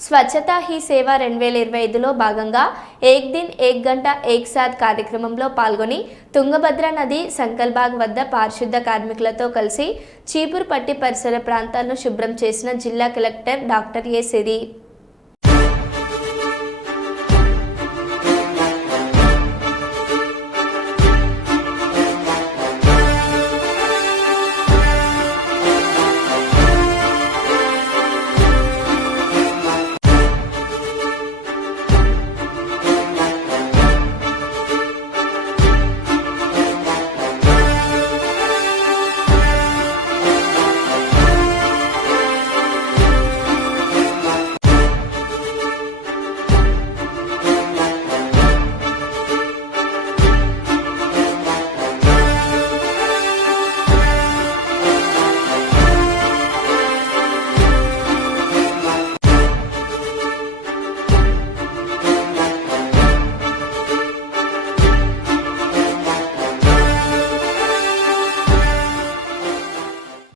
స్వచ్ఛతా he సేవ 2025లో భాగంగా ఏక్ దిన్ ఏక్ గంట ఏక్ సాథ్ కార్యక్రమంలో పాల్గొని తుంగభద్ర నది సంకల్బాగ్ వద్ద పారిశుద్ధ కార్మికులతో కలిసి చీపురుపట్టి పరిసర ప్రాంతాలను శుభ్రం చేసిన జిల్లా కలెక్టర్ డాక్టర్ ఏ సిరి